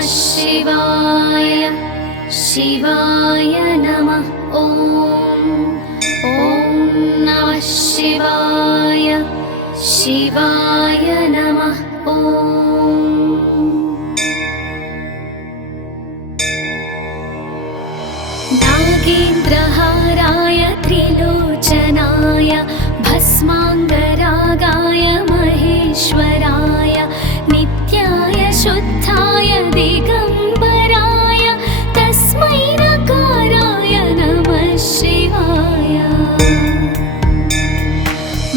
शिवाय शिवाय नमः। ॐ नमः शिवाय शिवाय नमः। ॐ नागेन्द्रहाराय त्रिलोचनाय भस्माङ्गरागाय महेश्वराय नित्याय शुद्धाय दिगम्बराय तस्मै नकाराय नमः शिवाय।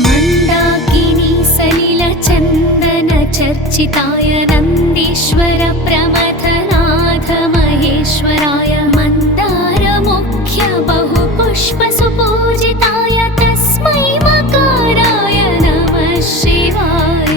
मन्दाकिनी सलिलचन्दनचर्चिताय नन्दीश्वर प्रमथनाथ महेश्वराय मन्दारमुख्य बहुपुष्पसुपूजिताय तस्मै मकाराय नमः शिवाय।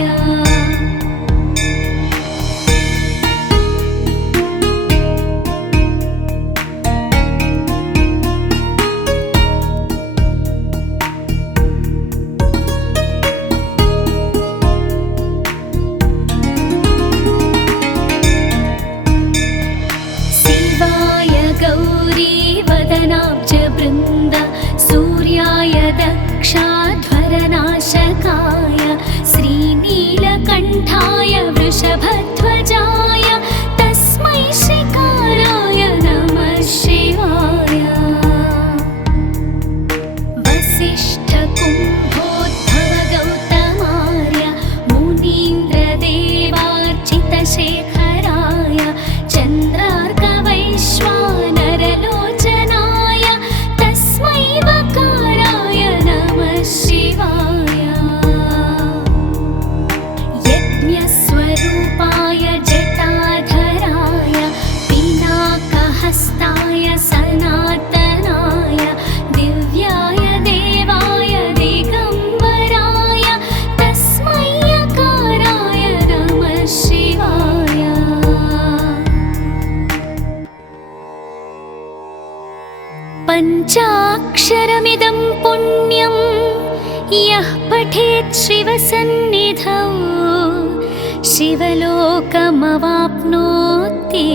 वदनाब्जवृन्द सूर्याय दक्षाध्वरनाशकाय श्रीनीलकण्ठाय वृषभध्वजाय तस्मै श्रीकाराय नमः शिवाय। वसिष्ठकुम्भोद्भवगौतमार्य मुनीन्द्रदेवार्चितशेखराय चन्द्रार्कवैश्वानरलोचनाय तस्मै वकाराय नमः शिवाय। यज्ञस्वरूपाय जटाधराय पिनाकहस्ताय सनातनाय दिव्याय देवाय दिगम्बराय तस्मै यकाराय नमः शिवाय। पञ्चाक्षरमिदं पुण्यं यः पठेत् शिवसन्निधौ शिवलोकमवाप्नोति